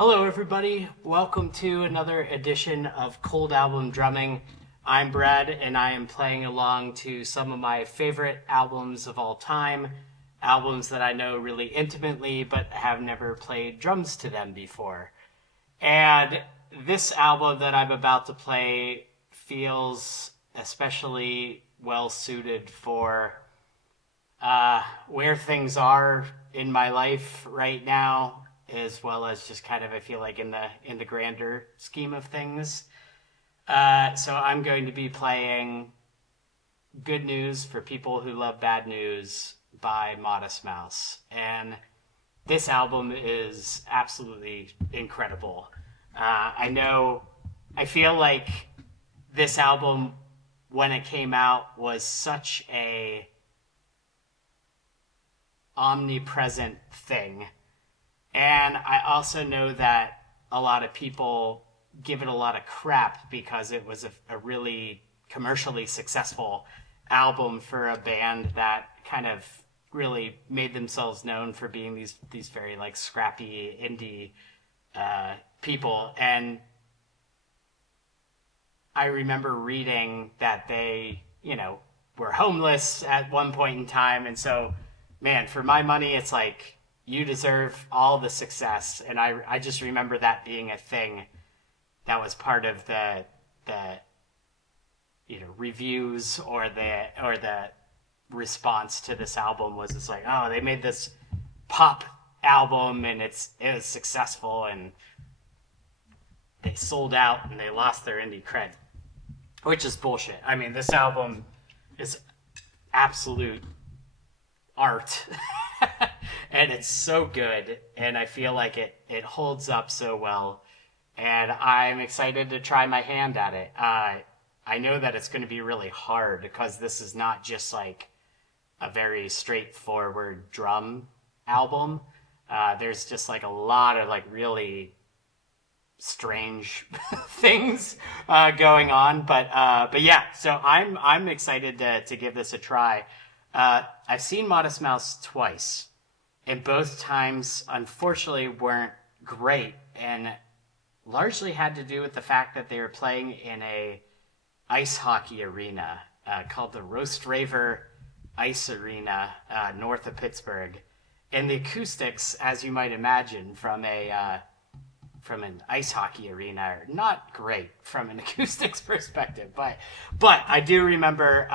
Hello, everybody. Welcome to another edition of Cold Album Drumming. I'm Brad, and I am playing along to some of my favorite albums of all time, albums that I know really intimately, but have never played drums to them before. And this album that I'm about to play feels especially well suited for where things are in my life right now, as well as just kind of I feel like in the grander scheme of things. So I'm going to be playing "Good News for People Who Love Bad News" by Modest Mouse, and this album is absolutely incredible. I feel like this album, when it came out, was such a omnipresent thing. And I also know that a lot of people give it a lot of crap because it was a really commercially successful album for a band that kind of really made themselves known for being these very like scrappy indie people. And I remember reading that they, were homeless at one point in time. And so, man, for my money, it's like, you deserve all the success. And I just remember that being a thing that was part of the reviews or the response to this album was it's like, oh, they made this pop album and it was successful and they sold out and they lost their indie cred, which is bullshit. I mean, this album is absolute art. And it's so good, and I feel like it holds up so well, and I'm excited to try my hand at it. I know that it's going to be really hard because this is not just like a very straightforward drum album. There's just like a lot of like really strange things going on, but yeah. So I'm excited to give this a try. I've seen Modest Mouse twice, and both times, unfortunately, weren't great, and largely had to do with the fact that they were playing in a ice hockey arena called the Roast Raver Ice Arena north of Pittsburgh, and the acoustics, as you might imagine, from an ice hockey arena are not great from an acoustics perspective. But I do remember.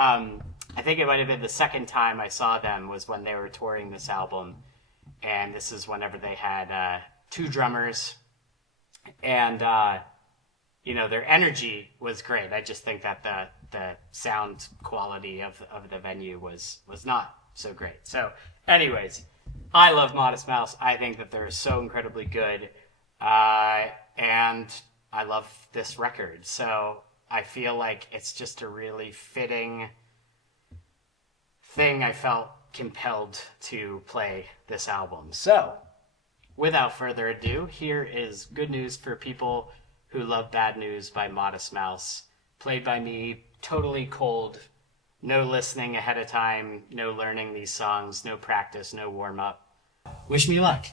I think it might have been the second time I saw them was when they were touring this album. And this is whenever they had two drummers. And, their energy was great. I just think that the sound quality of the venue was not so great. So, anyways, I love Modest Mouse. I think that they're so incredibly good. And I love this record. So I feel like it's just a really fitting thing. I felt compelled to play this album. So, without further ado, here is Good News for People Who Love Bad News by Modest Mouse, played by me, totally cold, no listening ahead of time, no learning these songs, no practice, no warm-up. Wish me luck.